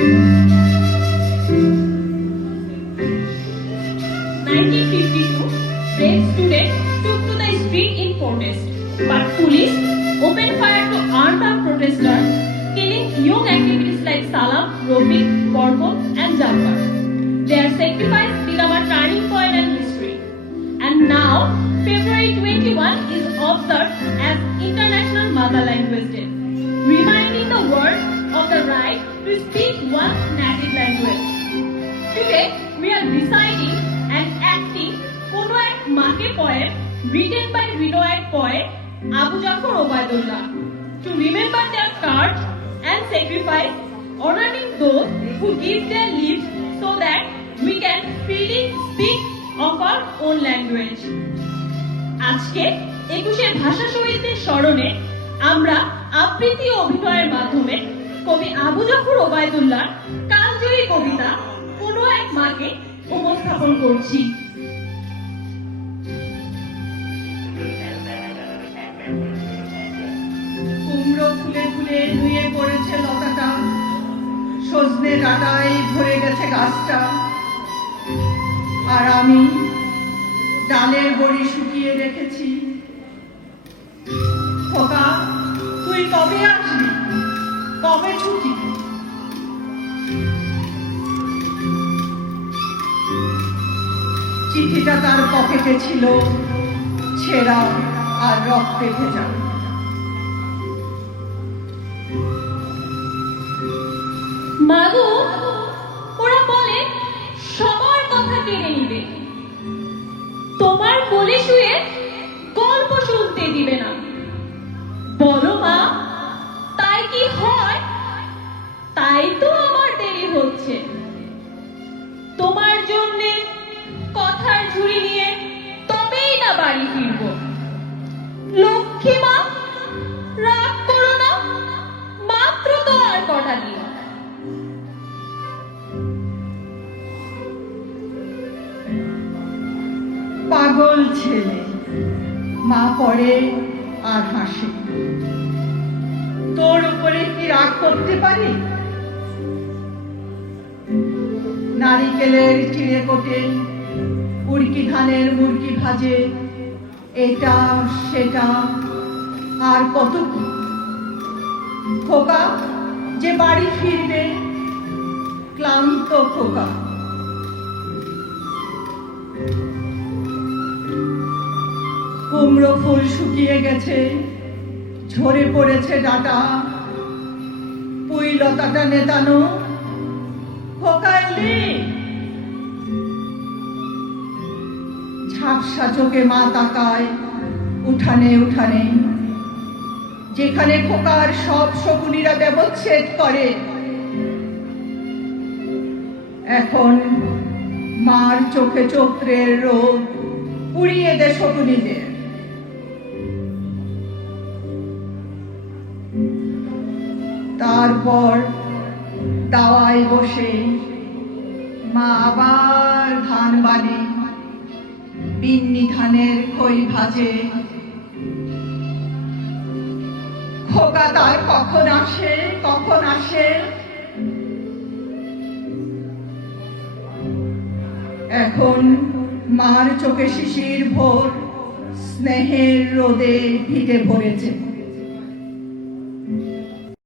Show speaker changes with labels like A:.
A: 1952, brave students took to the street in protest, but police opened fire to armed protesters, killing young activists like Salam, Robi, Borbon, and Jafar. Their sacrifice became a turning point in history. And now, February 21 is observed as International Mother Language Day, reminding the world the right to speak one's native language. Today, we are reciting and acting কোনো এক মাকে poem written by renowned poet Abu Jafar Obaidullah to remember their courage and sacrifice, honoring those who give their lives so that we can freely speak of our own language. আজকে একুশের ভাষা শহীদদের স্মরণে আমরা আবৃত্তি ও অভিনয়ের মাধ্যমে কবি আবু জাফর ওবায়দুল্লাহ কালজয়ী কবিতা কোনো এক মাকে উপস্থাপন করছি।
B: কুমড়ো ফুলে ফুলে পড়েছে লতাটা। সজনে ভরে গেছে গাছটা। আর আমি ডালের বড়ি শুকিয়ে রেখেছি। খোকা, তুই কবে আসবি? ছুটি। চিঠিটা তার পকেটে ছিল। ছেঁড়া আর রক্তে ভেজা।
A: মাগো ওরা বলে, সবার কথা কেড়ে নিবে। তোমার কোলে শুয়ে গল্প শুনতে দিবে না। বাড়ি ফিরবো লক্ষ্মী মা, রাগ করো না, মাত্র তো আর কটা দিন।
B: পাগল ছেলে, মা পড়ে আর হাসে। তোর উপরে কি রাগ করতে পারি? নারিকেলের চিড়ে কোটে, উড়কি ধানের মুরগি ভাজে এটা, সেটা, আর কত কি? খোকা, যে বাড়ি ফিরবে, ক্লান্ত খোকা। কুমড়ো ফুল শুকিয়ে গেছে, ঝরে পড়েছে ডাটা। পুই লতাটা নেতানো। খোকাইলি ঝাপসা চোখে মা তাকায়, উঠানে উঠানে। যেখানে খোকার সব শকুনিরা ব্যবচ্ছেদ করে। এখন মার চোখে চোত্রের রোগ উড়িয়ে দে শকুনিদের। তারপর দাওয়ায় বসে মা আবার ধান বানে। বিন্নি ধানের খই ভাজে। খোকা তার কখন আসে কখন আসে? এখন মার চোখে শিশির ভোর, স্নেহের রোদে ভিটে ভরেছে।